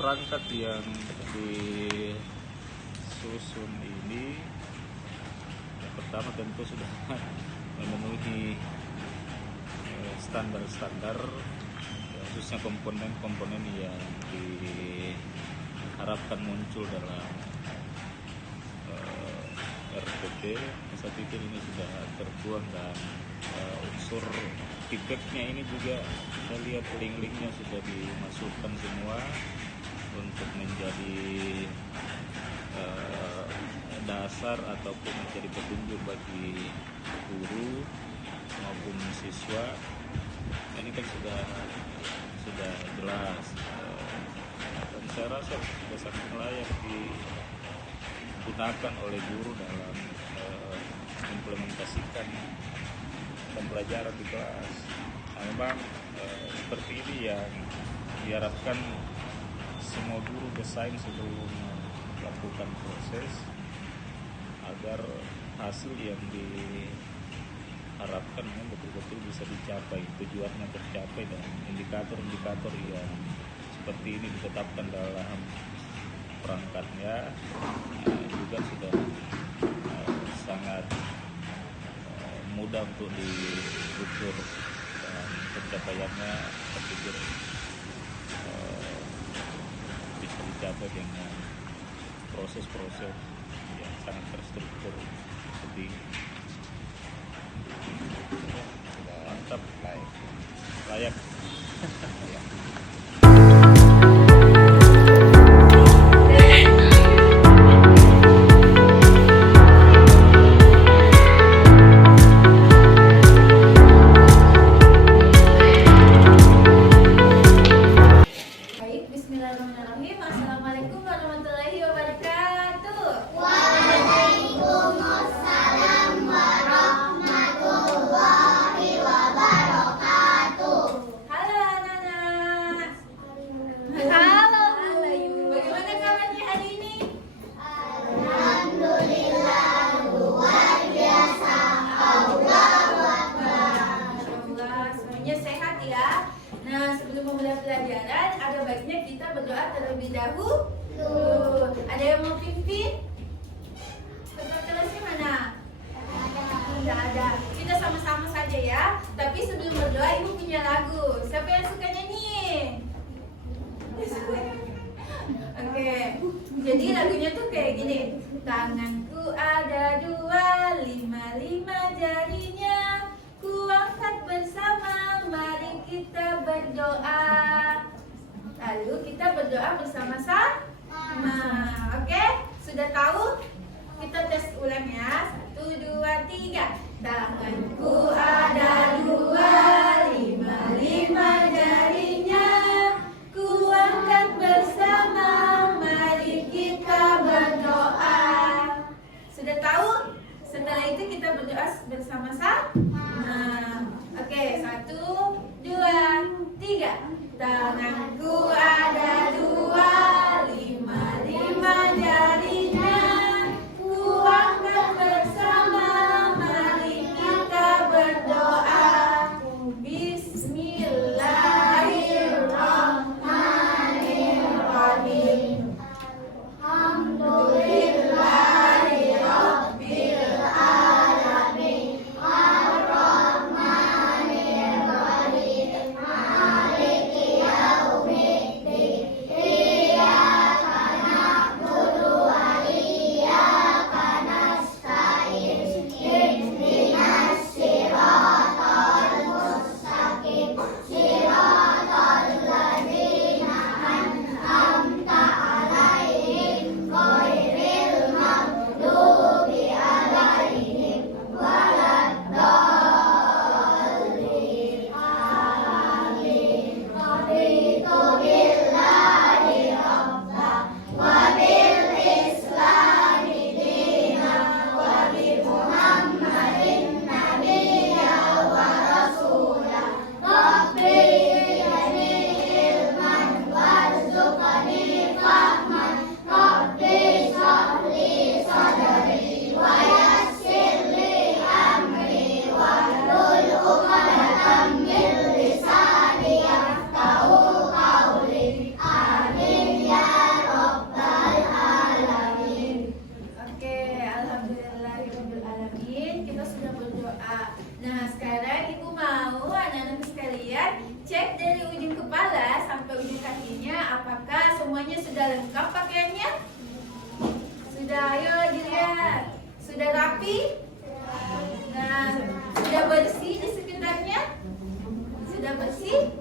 perangkat yang disusun ini yang pertama tentu sudah memenuhi standar-standar, khususnya komponen-komponen yang diharapkan muncul dalam RPP. Saya pikir ini sudah tertuang, dan unsur feedbacknya ini juga kita lihat link-linknya sudah dimasukkan semua untuk menjadi dasar ataupun menjadi petunjuk bagi guru maupun siswa. Ini kan sudah jelas, dan saya rasa sudah sangat layak digunakan oleh guru dalam implementasikan pembelajaran di kelas. Nah, memang seperti ini yang diharapkan semua guru desain sebelum melakukan proses, agar hasil yang diharapkan betul-betul bisa dicapai, tujuannya tercapai, dan indikator-indikator yang seperti ini ditetapkan dalam perangkatnya juga sudah sangat mudah untuk diukur, dan pencapaiannya saya pikir bisa dicapai dengan proses-proses yang sangat terstruktur seperti ini. Mantap, layak. Assalamualaikum warahmatullahi wabarakatuh. Waalaikumsalam warahmatullahi wabarakatuh. Halo anak-anak. Halo. Bagaimana kabarnya hari ini? Alhamdulillah luar biasa. Allahu Akbar. Alhamdulillah, semuanya sehat ya. Nah, sebelum memulai pelajaran, ada baiknya kita berdoa terlebih dahulu. Ada yang mau pimpin? Ketua kelasnya mana? Tidak ada. Kita sama-sama saja ya. Tapi sebelum berdoa, ibu punya lagu. Siapa yang suka nyanyi? Oke. Jadi lagunya tuh kayak gini. Tanganku ada dua, lima jarinya. Kuangkat bersama, mari kita berdoa. Lalu kita berdoa bersama-sama. Oke? Sudah tahu? Kita tes ulang ya. 1, 2, 3. Tanganku ada dua, lima jarinya. Kuangkat bersama, mari kita berdoa. Sudah tahu? Setelah itu kita berdoa bersama-sama. Oke, 1, 2, 3. Tanganku ada dua, lima jarinya. Kuangkat bersama, mari kita berdoa. Bismillahirrahmanirrahim. Alhamdulillahirabbil alamin. Ar-Rahmanir Rahim. Maliki Nah, sekarang Ibu mau anak-anak sekalian cek dari ujung kepala sampai ujung kakinya apakah semuanya sudah lengkap pakaiannya? Sudah, ayo dilihat. Sudah rapi? Nah, sudah bersih di sekitarnya? Sudah bersih?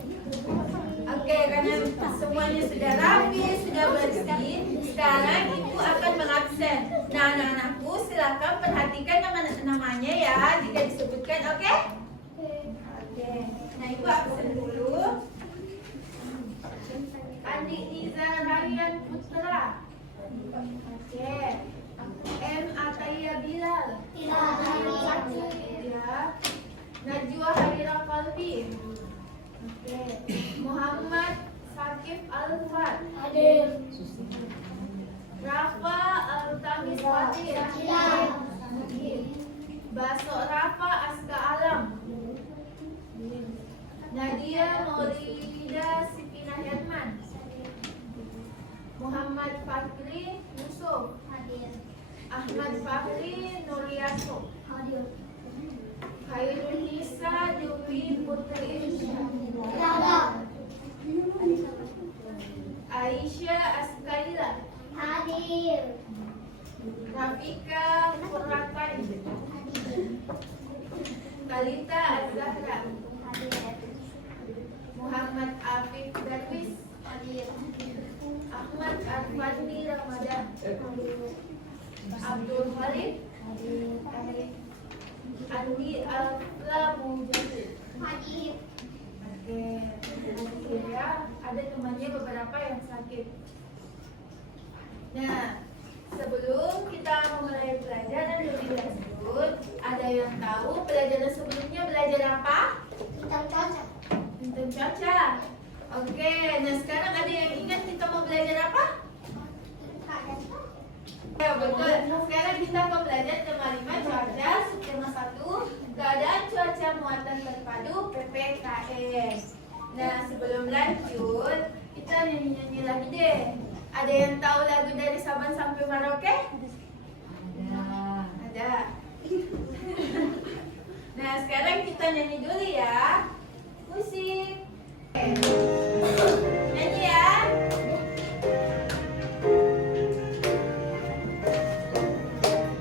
Oke, karena semuanya sudah rapi, sudah bersih, sekarang Ibu akan mengabsen. Nah, anak-anakku silakan perhatikan namanya ya jika disebutkan, oke? Oke. Nah, Ibu absen dulu. Andi Nizar Ryan Putra. Oke. M Ataya Bilal. Ya. Najwa Harira Kalbi. Oke. Muhammad Sakif Alfat. Hadir. Rafa Al-Tamis Fatir. Baso Rafa Aska Alam. Nadia Maulida Sipina Herman. Muhammad Fakri Yusuf. Ahmad Fakri Nuriyaso. Khairul Nisa Dewi Putri Aisyah Askaila. Hadir. Rafika Purrakan. Talita Az-Zahra. Muhammad Afif Darwis. Ahmad Arfandi Ramadan. Abdul Khalid. Andi Alfa Mujahid. Hadir. Oke, ya, ada temannya beberapa yang sakit. Nah, sebelum kita memulai pelajaran lebih lanjut, ada yang tahu pelajaran sebelumnya belajar apa? Tentang cuaca. Tentang cuaca. Oke, nah sekarang ada yang ingat kita mau belajar apa? Ya betul. Sekarang kita mau belajar tema 5 cuaca, tema 1 keadaan cuaca muatan terpadu PPKM. Nah sebelum lanjut kita nyanyi-nyanyi lagi deh. Ada yang tahu lagu dari Sabang sampai Merauke? Ada. Nah sekarang kita nyanyi dulu ya. Musik. Nyanyi ya.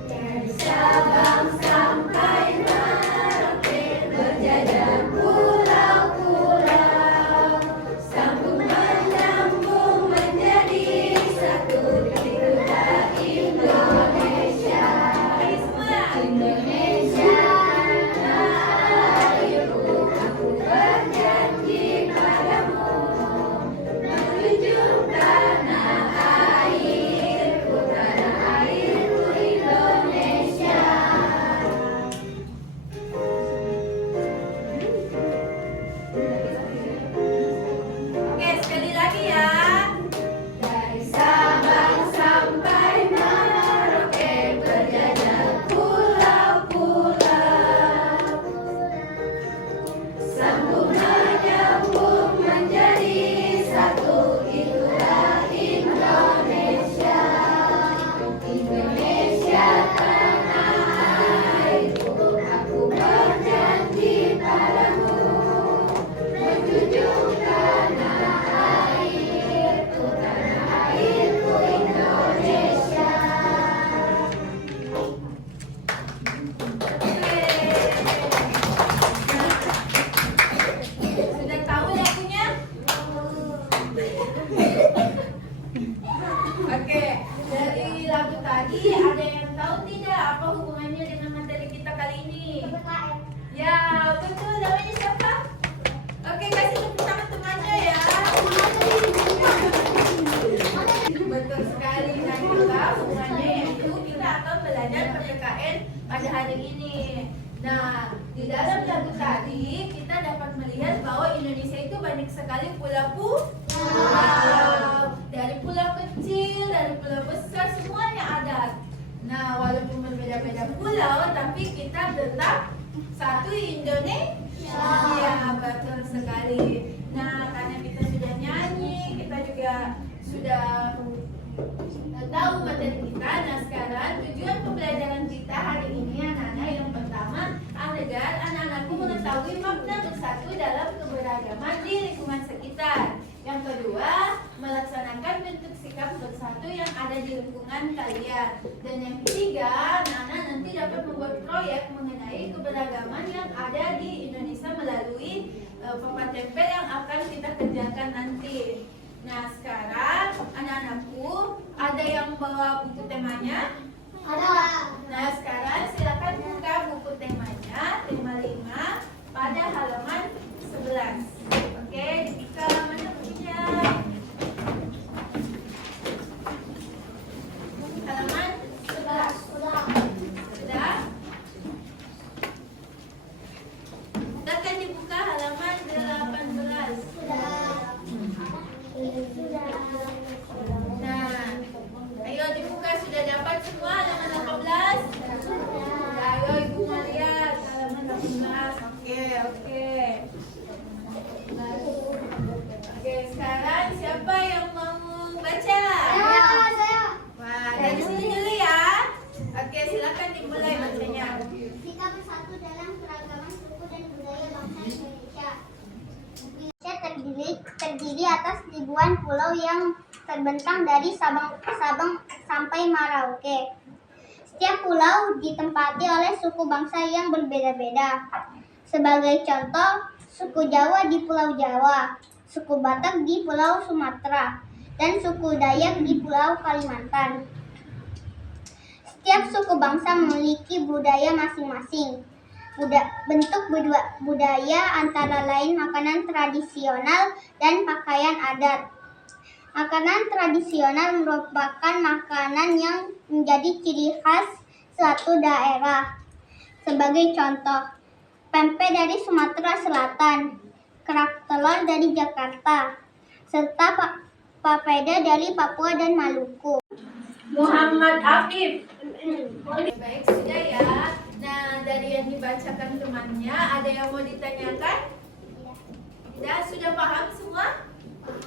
Dari Sabang sampai Merauke berjajah pulau-pulau, sambung menyambung menjadi satu, itulah Indonesia. Ayo semua. Indonesia, airku, aku berjanji padamu, menjunjung tanah airku, Indonesia. Oke, sekali lagi ya. Dari Sabang sampai Merauke berjajah pulau-pulau, sambung menyambung menjadi satu, itulah Indonesia. Indonesia tanah airku, aku berjanji padamu, menjunjung tanah airku, Indonesia. Sudah tahu lagunya? Oke, dari lagu tadi ada yang tahu tidak apa hubungannya dengan materi kita kali ini? Ya, betul. Namanya siapa? Oke, kasih tepuk tangan temannya ya. Betul sekali. Nah, itulah hubungannya yaitu kita akan belajar PPKN pada hari ini. Nah, di dalam lagu tadi kita dapat melihat bahwa Indonesia itu banyak sekali pulau-pulau. Dari pulau kecil, dari pulau besar, semuanya ada. Nah, walaupun berbeda-beda pulau, tapi kita tetap satu Indonesia. Ya, betul sekali. Nah, karena kita sudah nyanyi, kita juga sudah tahu materi kita. Nah, sekarang tujuan pembelajaran kita hari ini anak-anak yang pertama agar anak-anak mengetahui makna bersatu dalam keberagaman di lingkungan sekitar. Yang kedua, melaksanakan bentuk sikap bersatu yang ada di lingkungan kalian. Dan yang ketiga, anak-anak nanti dapat membuat proyek mengenai keberagaman yang ada di Indonesia melalui papan tempel yang akan kita kerjakan nanti. Nah, sekarang anak-anakku ada yang bawa buku temanya? Ada. Nah, sekarang silakan buka buku temanya, tema 5 pada halaman 11. Oke, dibuka mana bukunya? Halaman 11. Udah. Sudah? Silakan dibuka halaman 18. Nah, ayo dibuka, sudah dapat semua halaman 18? Sudah, ayo ibu mau lihat halaman 18. Oke. Oke, sekarang siapa yang mau baca? Saya. Wah, dari sini dulu ya. Oke, silakan dimulai bacanya. Sikap bersatu dalam keragaman suku dan budaya bangsa Indonesia. Indonesia terdiri atas ribuan pulau yang terbentang dari Sabang sampai Merauke. Setiap pulau ditempati oleh suku bangsa yang berbeda-beda. Sebagai contoh, suku Jawa di Pulau Jawa, suku Batak di Pulau Sumatera, dan suku Dayak di Pulau Kalimantan. Setiap suku bangsa memiliki budaya masing-masing. Bentuk budaya antara lain makanan tradisional dan pakaian adat. Makanan tradisional merupakan makanan yang menjadi ciri khas suatu daerah. Sebagai contoh, pempek dari Sumatera Selatan, kerak telur dari Jakarta, serta papeda dari Papua dan Maluku. Muhammad Afif. Baik, sudah ya. Nah, dari yang dibacakan temannya, ada yang mau ditanyakan? Tidak, sudah paham semua?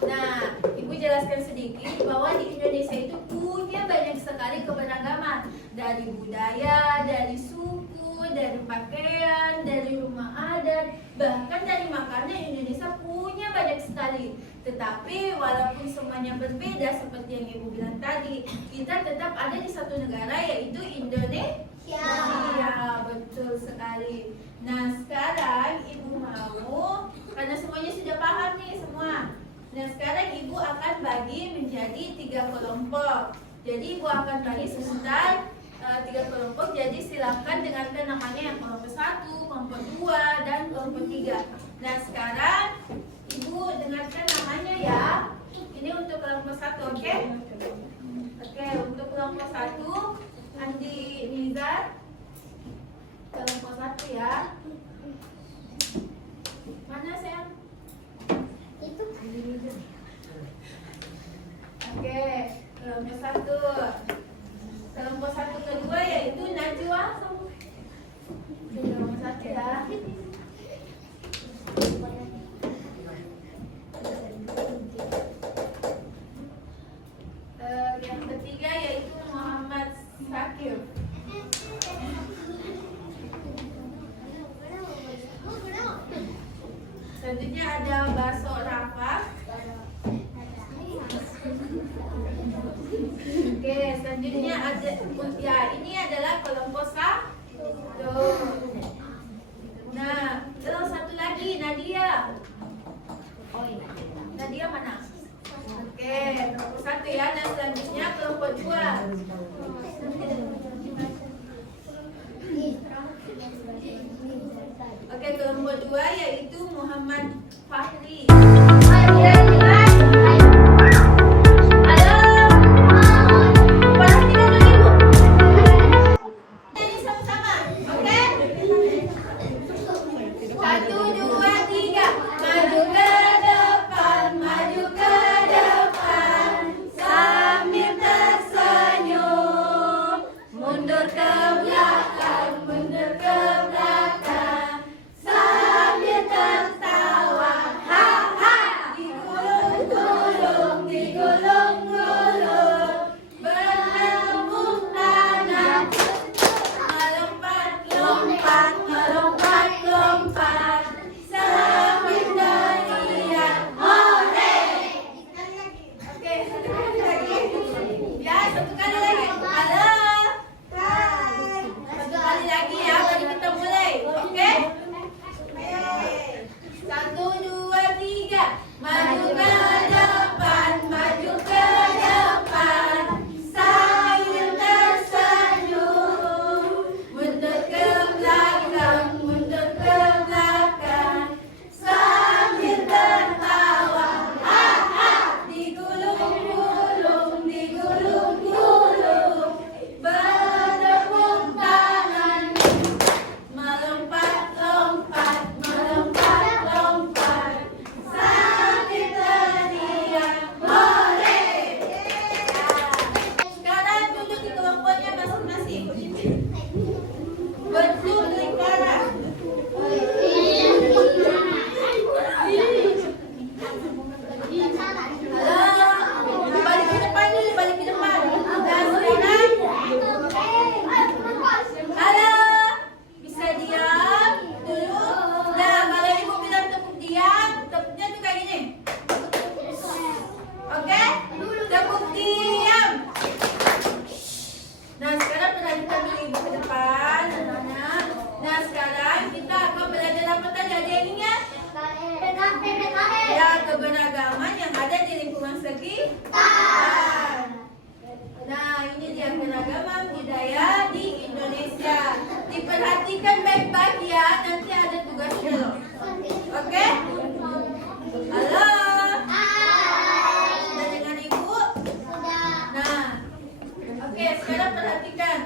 Nah, Ibu jelaskan sedikit bahwa di Indonesia itu punya banyak sekali keberagaman. Dari budaya, dari suku, dari pakaian, dari rumah adat, bahkan dari makanan. Indonesia punya banyak sekali. Tetapi walaupun semuanya berbeda seperti yang Ibu bilang tadi, kita tetap ada di satu negara, yaitu Indonesia. Ya, betul sekali. Nah, sekarang Ibu mau, karena semuanya sudah paham nih semua. Nah, sekarang Ibu akan bagi menjadi 3 kelompok. Jadi Ibu akan bagi sebentar 3 kelompok. Jadi silakan dengarkan namanya, yang kelompok 1, kelompok 2, dan kelompok 3. Nah, sekarang Ibu dengarkan namanya ya. Ini untuk kelompok 1, oke? Oke, untuk kelompok 1, Andi Nizar. Kelompok 1 ya. Mana sayang? Itu Oke, kelompok 1. Kelompok 1 kedua yaitu Najwa. Kelompok 1 ya. Yang ketiga yaitu Muhammad Sakir. Selanjutnya ada Baso Rafa. Oke, selanjutnya ada ya, ini adalah kelompok 1. Nah, terus satu lagi Nadia. Nadia mana? Oke, kelompok 1 ya. Dan selanjutnya kelompok 2. Oke, kelompok 2 yaitu Muhammad Fahri. Melompat, melompat, lompat. keragaman yang ada di lingkungan sekitar. Nah, ini dia keragaman budaya di Indonesia. Diperhatikan baik-baik ya, nanti ada tugasnya loh. Oke? Halo? Sudah dengan Ibu? Nah, oke, sekarang perhatikan.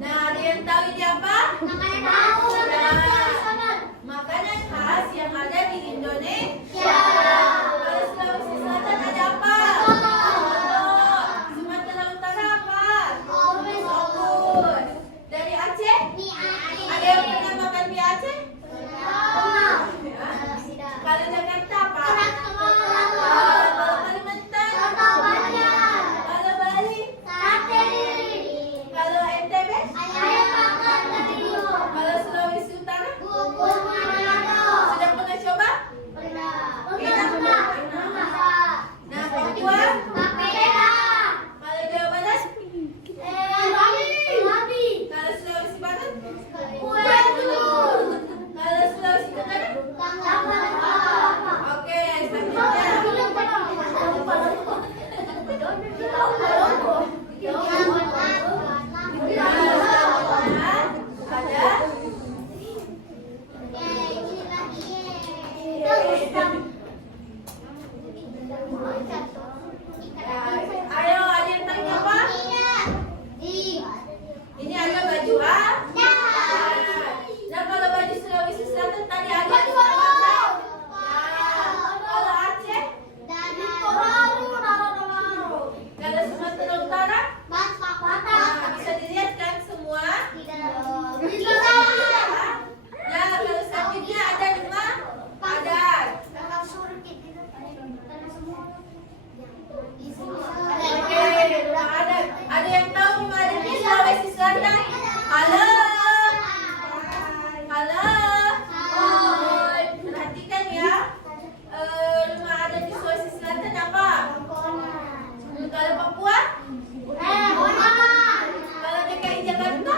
Nah, ada yang tahu ini apa? Makanan khas yang ada di Indonesia. Kalau Sulawesi Selatan ada apa? Sumatera Utara apa? Opor. Dari Aceh? Ada yang pernah makan mie Aceh? Ya. Kalau Jakarta apa? Kalau Kalimantan? Kalau Bali? Kalau NTB? Kalau Sulawesi Utara? Sudah pernah coba? Enak? Nah, Papua? Kalau Jawa Barat? Kalau Sulawesi Barat? Kalau Sulawesi Tenggara? Oke, selanjutnya. Ayo, ada yang tanya apa? Ini ada baju apa? Nah, kalau baju Sulawesi Selatan tadi ada kalau Aceh? Kalau Sumatera Utara? Nah, bisa dilihat kan semua? Nah, kalau selanjutnya ada 5 adat. Oke, 5 adat. Ada yang tahu 5 adat di Sulawesi Selatan? Halo? Halo? Perhatikan ya. 5 adat di Sulawesi Selatan apa? Kalau Papua? Kalau DKI Jakarta?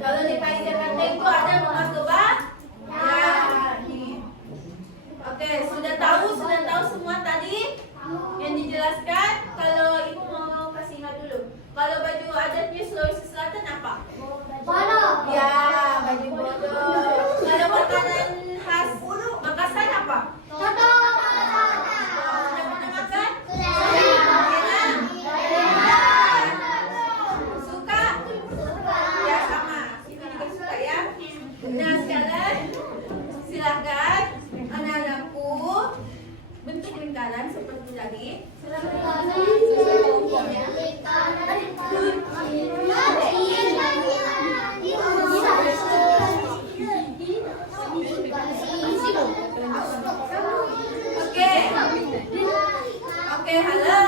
Kalau DKI Jakarta itu ada rumah kebak. Ya, ini. Oke, sudah tahu semua tadi yang dijelaskan. Kalau Ibu mau kasih ingat dulu. Kalau baju adatnya Sulawesi Selatan apa? Ya, baju bodo. Kalau makanan khas Makassar apa? Sudah pernah makan? Enak? Suka? Ya, sama. Ibu juga suka ya. Nah, sekarang silakan anak-anakku bentuk lingkaran seperti tadi. Oke, halo.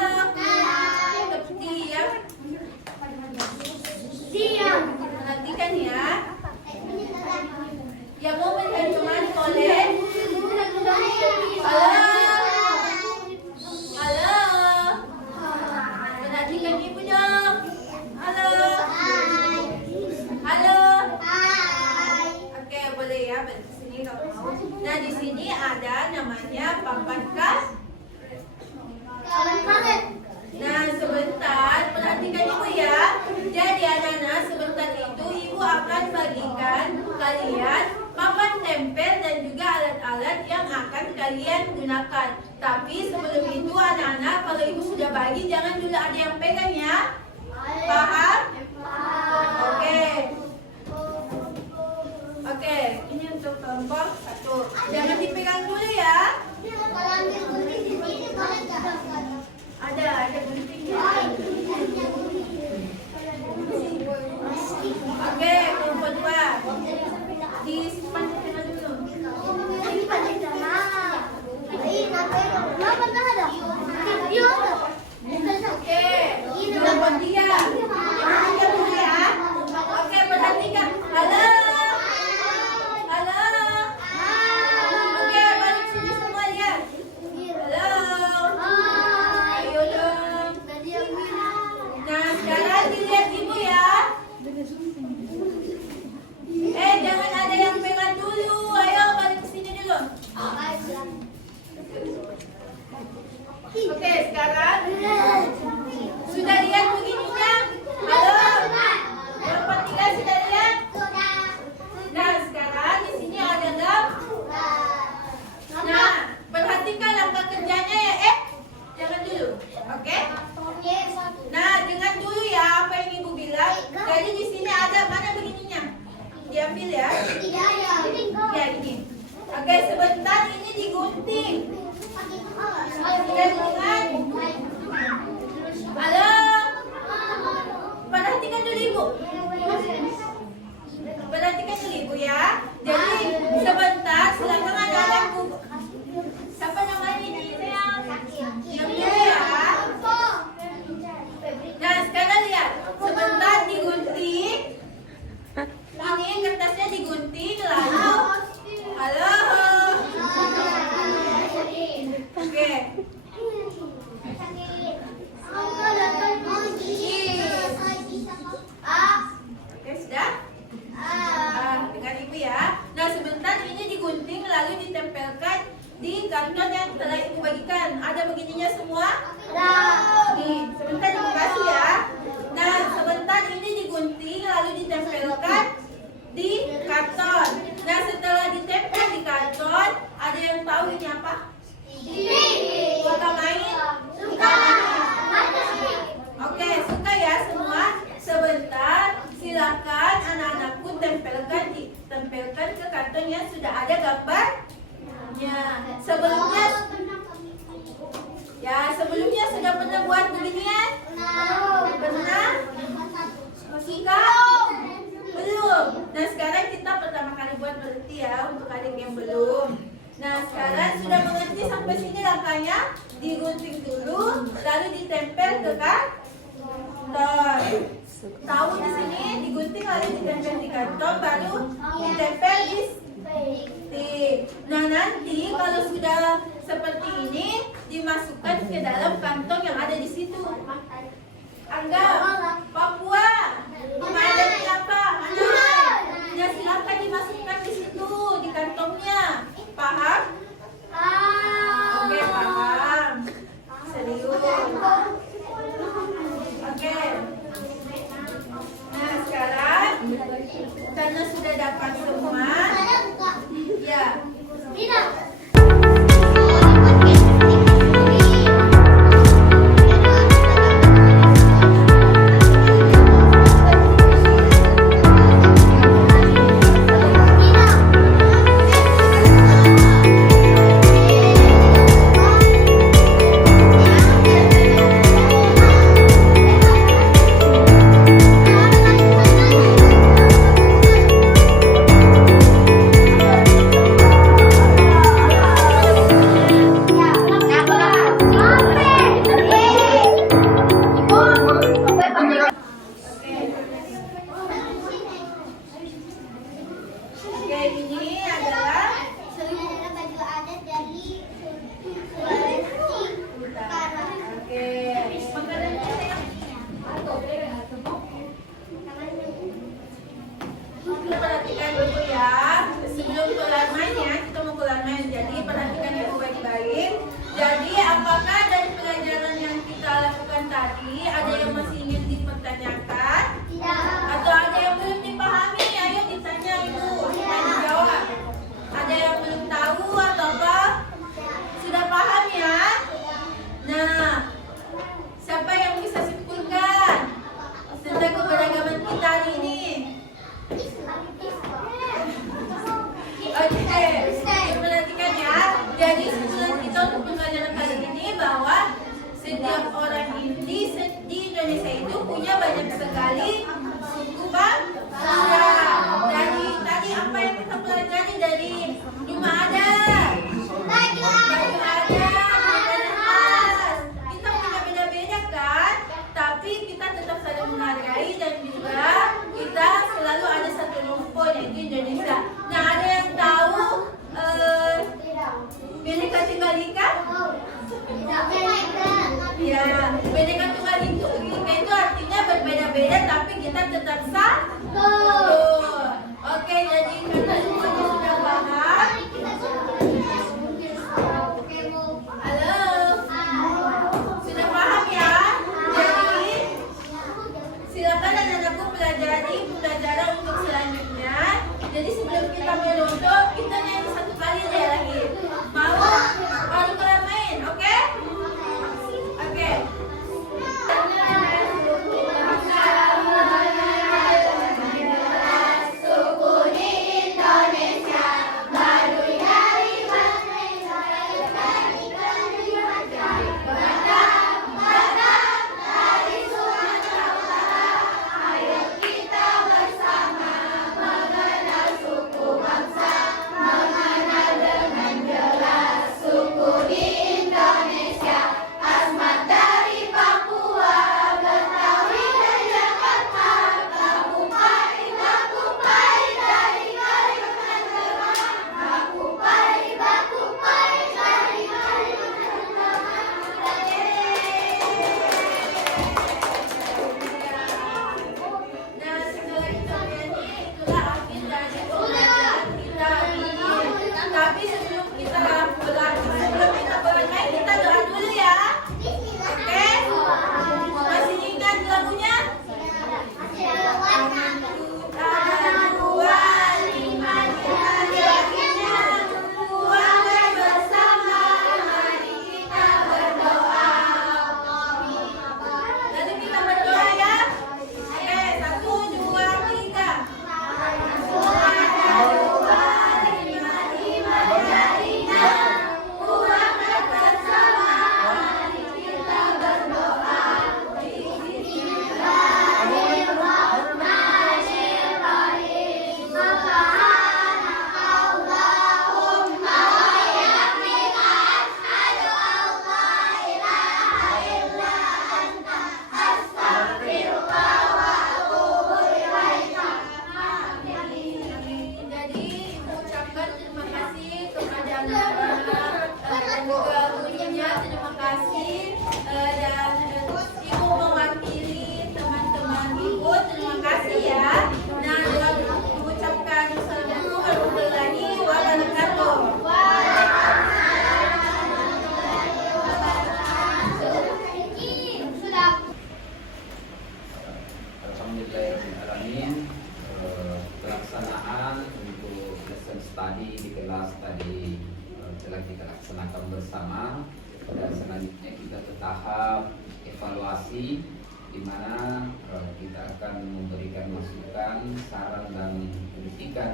Seperti ya. Perhatikan ya. Yang mau melihat kemana boleh? Halo. Halo. Perhatikan Ibu dong. Halo. Halo. Oke, boleh ya balik ke sini kalau mau. Nah, di sini ada namanya papan kas. Nah, sebentar, perhatikan Ibu ya. Jadi anak-anak, sebentar itu Ibu akan bagikan kalian papan tempel dan juga alat-alat yang akan kalian gunakan. Tapi sebelum itu anak-anak, kalau Ibu sudah bagi, jangan dulu ada yang pegang ya. Paham? Oke. Oke, ini untuk kelompok 1. Jangan dipegang dulu ya. Ada guntingnya. Oke, kelompok 2. Disimpan di tengah dulu. Oke, kelompok 3. Perhatikan dulu ya. Oke, perhatikan. Halo. Halo. Oke, balik sini semua lihat. Halo. Ayo dong. Oke, sebentar ini digunting. Sudah guntingan? Halo? Perhatikan dulu Ibu. Perhatikan dulu Ibu ya. Jadi sebentar silakan anak-anakku. Siapa namanya ini? Yang ya. Nah sekarang lihat. Sebentar digunting. Ini kertasnya digunting lalu. Halo. Oke. Oke sudah? Dengan Ibu ya. Nah sebentar ini digunting lalu ditempelkan di karton yang telah Ibu bagikan. Ada begininya semua? Nih, sebentar Ibu kasih ya. Nah sebentar ini digunting lalu ditempelkan di karton. Nah setelah ditempel di karton, ada yang tahu ini apa? Suka main? Oke, suka ya semua. Sebentar, silakan anak-anakku tempelkan ke karton yang sudah ada gambarnya. Sebelumnya sudah pernah buat beginian? Pernah? Suka? Belum. Nah sekarang kita pertama kali buat berhenti ya untuk adik yang belum. Nah sekarang sudah mengerti sampai sini langkahnya. Digunting dulu, lalu ditempel ke karton. Tahu di sini digunting lalu ditempel di karton, baru ditempel di stick. Nah nanti kalau sudah seperti ini dimasukkan ke dalam kantong yang ada di situ. Anggap Papua, ada apa? Ya silakan dimasukkan di situ di kantongnya. Paham? Oke paham. Serius. Oke. Nah sekarang karena sudah dapat semua, ya. Ini adalah baju adat dari Sulawesi Utara. oke. Makanannya perhatikan dulu ya. Sebelum kelar main ya, kita mau kelar main. Jadi perhatikan Ibu baik-baik. Jadi apakah dari pelajaran yang kita lakukan tadi ada yang masih ingin dipertanyakan? Atau ada yang belum dipahami? Ayo ditanya Ibu. Jawab. Ada yang belum tahu atau apa? Sudah paham ya? Nah, siapa yang bisa simpulkan tentang keberagaman kita hari ini? Oke, perhatikan ya. Jadi simpulan kita untuk pembelajaran kali ini bahwa setiap orang di Indonesia itu punya banyak sekali suku bangsa. Dari tadi apa yang kita pelajari dari rumah adat? Baju adat, kita punya beda-beda kan? Tapi kita tetap saling menghargai dan juga kita selalu ada satu rumpun yaitu Indonesia. Nah ada yang tahu Bhinneka Tunggal Ika? Ya, Bhinneka Tunggal Ika itu artinya berbeda-beda tapi kita tetap satu. Oke, jadi karena semuanya sudah paham. Halo, sudah paham ya? Jadi silakan anak-anakku pelajari pelajaran untuk selanjutnya. Jadi sebelum kita menutup, kita nyanyi satu kali deh lagi. Mau? Baru kelar main, oke? Oke. mana kita akan memberikan masukan, saran dan kritikan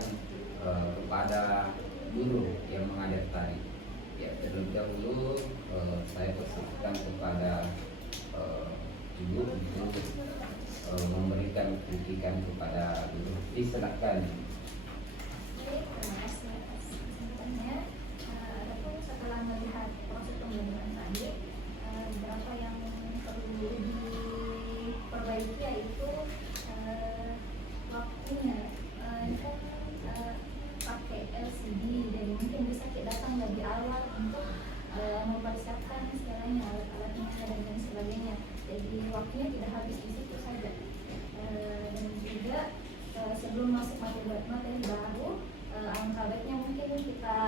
kepada guru yang mengajar tari. Ya, terlebih dahulu saya persilakan kepada ibu untuk memberikan kritikan kepada guru. Silakan. Terima kasih atas kesempatannya. Adapun setelah melihat proses pembelajaran tadi, beberapa yang perlu diperbaiki yaitu waktunya. Ini kan pakai LCD, jadi mungkin bisa kita datang lebih awal untuk mempersiapkan segalanya, alat-alatnya dan lain sebagainya. Jadi waktunya tidak habis di situ saja. Dan juga sebelum masuk materi baru, alangkah baiknya mungkin kita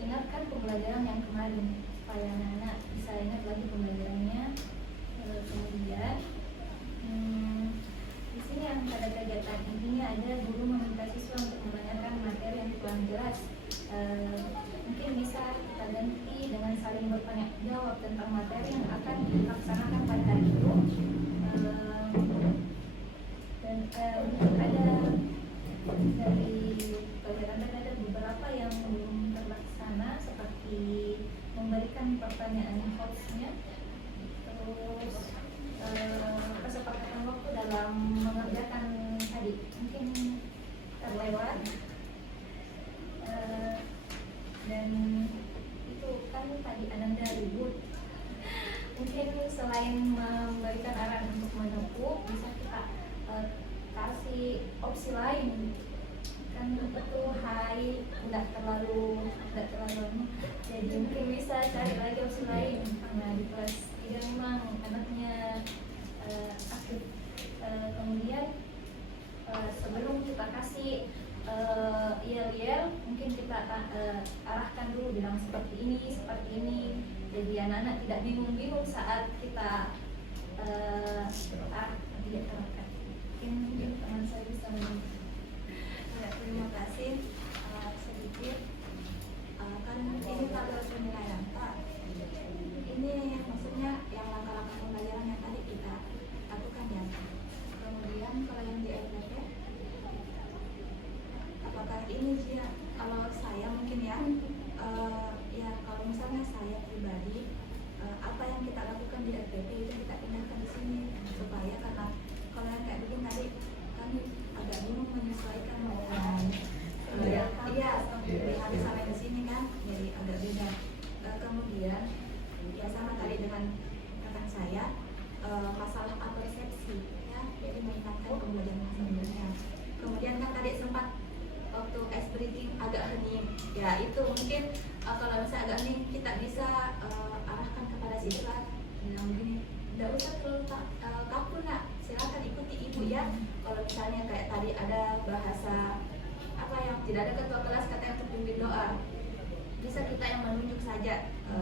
ingatkan pembelajaran yang kemarin supaya anak-anak bisa ingat lagi pembelajarannya. Kemudian di sini yang pada kegiatan intinya ada guru meminta siswa untuk menanyakan materi yang kurang jelas. Mungkin bisa kita ganti dengan saling bertanya jawab tentang materi yang akan dilaksanakan pada hari itu. Dan mungkin ada dari pelajaran tadi ada beberapa yang belum terlaksana, seperti memberikan pertanyaan hostnya, terus kesepakatan waktu dalam mengerjakan tadi mungkin terlewat. Dan itu kan tadi Ananda ribut. Mungkin selain memberikan arahan untuk menepuk, bisa kita kasih opsi lain. Kan itu hai tidak terlalu jadi mungkin bisa cari lagi opsi lain, karena di kelas 3 memang anaknya aktif. Kemudian sebelum kita kasih yel-yel, mungkin kita arahkan dulu, bilang seperti ini, jadi anak-anak tidak bingung-bingung saat kita tidak terangkat. Mungkin teman saya bisa menunjuk. Ya, terima kasih. Sedikit kan ini pada penilaian Pak. Ini maksudnya yang langkah-langkah pembelajaran yang tadi kita lakukan ya. Kemudian kalau yang di LPP, apakah ini dia? Kalau saya mungkin ya, ya kalau misalnya saya pribadi, apa yang kita lakukan di LPP itu kita pindahkan di sini supaya, karena kalau yang kayak begini tadi kami agak bingung menyesuaikan dengan iya dari hari sampai ke sini kan, jadi agak beda. Kemudian ya sama tadi dengan rekan saya, masalah persepsi ya, jadi meningkatkan pembelajaran sebenarnya. Kemudian kan tadi sempat waktu ice breaking agak hening ya, itu mungkin kalau misalnya agak hening kita bisa arahkan kepada siswa bilang begini, tidak usah terlalu kaku nak, silakan ikuti ibu ya. Kalau misalnya kayak tadi ada bahasa apa yang tidak ada ketua kelas katanya untuk pimpin doa, bisa kita yang menunjuk saja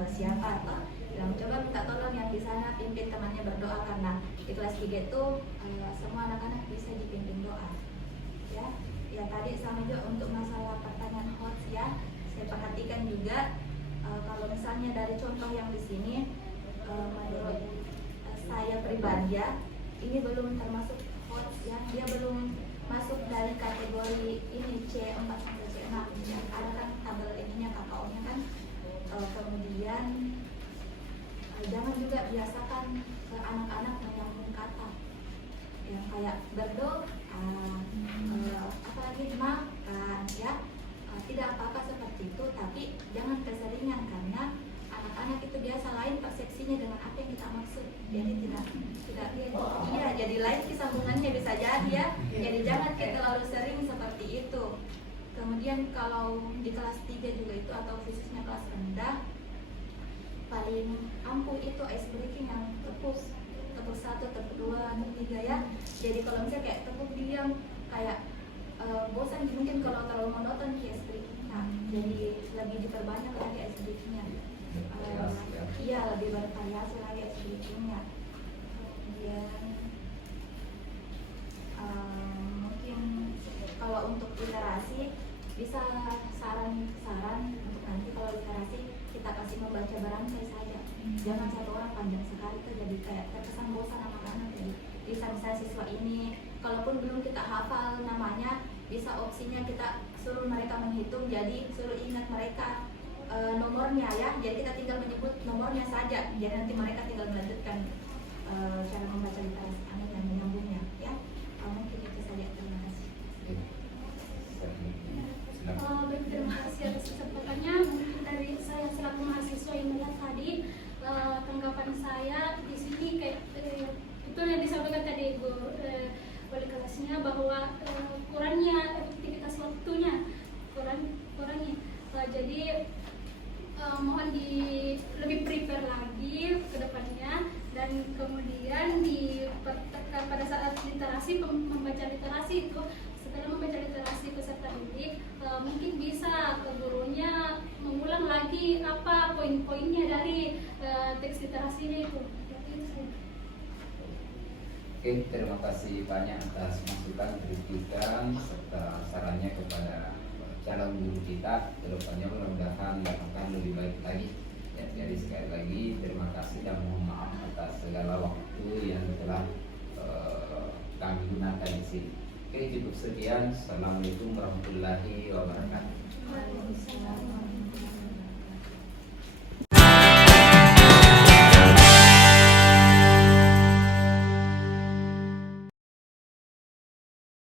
siapa atau bilang coba minta tolong yang di sana pimpin temannya berdoa, karena di kelas 3 itu semua anak-anak bisa dipimpin doa ya. Ya tadi sama juga untuk masalah pertanyaan host ya, saya perhatikan juga kalau misalnya dari contoh yang di sini menurut saya pribadi ya, ini belum termasuk host ya, dia belum masuk dari kategori ini C4 sampai C6 ya. Ada kan tabel ininya KKO-nya kan. Kemudian jangan juga biasakan ke anak-anak menyambung kata yang kayak berdoa, apalagi makan ya, tidak apa-apa seperti itu, tapi jangan keseringan, karena anak-anak itu biasa lain persepsinya dengan apa yang kita maksud, jadi tidak iya, jadi lain sambungannya bisa jadi ya, jadi jangan kita terlalu sering seperti itu. Kemudian kalau di kelas 3 juga itu, atau khususnya kelas rendah, paling ampuh itu ice breaking yang tepuk 1, tepuk 2, tepuk 3 ya. Jadi kalau misalnya kayak tepuk diam kayak bosan mungkin kalau terlalu monoton ice breaking, nah jadi lebih diperbanyak lagi ice breakingnya. Iya, lebih bervariasi lagi ice breakingnya. Kemudian mungkin kalau untuk literasi bisa saran untuk nanti kalau literasi kita kasih membaca berantai saja, jangan satu orang panjang sekali itu jadi siswa ini. Kalaupun belum kita hafal namanya, bisa opsinya kita suruh mereka menghitung, jadi suruh ingat mereka nomornya ya. Jadi kita tinggal menyebut nomornya saja, jadi nanti mereka tinggal melanjutkan cara membaca literasi yang menyambungnya ya. Mungkin itu saja, terima kasih. Baik, terima kasih atas kesempatannya. Mungkin dari saya selaku mahasiswa yang melihat tadi, tanggapan saya di sini kayak betul yang disampaikan tadi Bu wali kelasnya, bahwa kurangnya efektivitas waktunya, kurangnya. Jadi mohon lebih prepare lagi ke depannya, dan kemudian pada saat literasi, membaca literasi itu, setelah membaca literasi peserta didik, mungkin bisa gurunya mengulang lagi apa poin-poinnya dari teks literasinya itu. Oke, terima kasih banyak atas masukan, kritikan, serta sarannya kepada calon guru kita. Kedepannya mudah-mudahan akan lebih baik lagi. Ya, jadi sekali lagi terima kasih dan mohon maaf atas segala waktu yang telah kami gunakan di sini. Oke, cukup sekian. Assalamualaikum warahmatullahi wabarakatuh. Waalaikumsalam.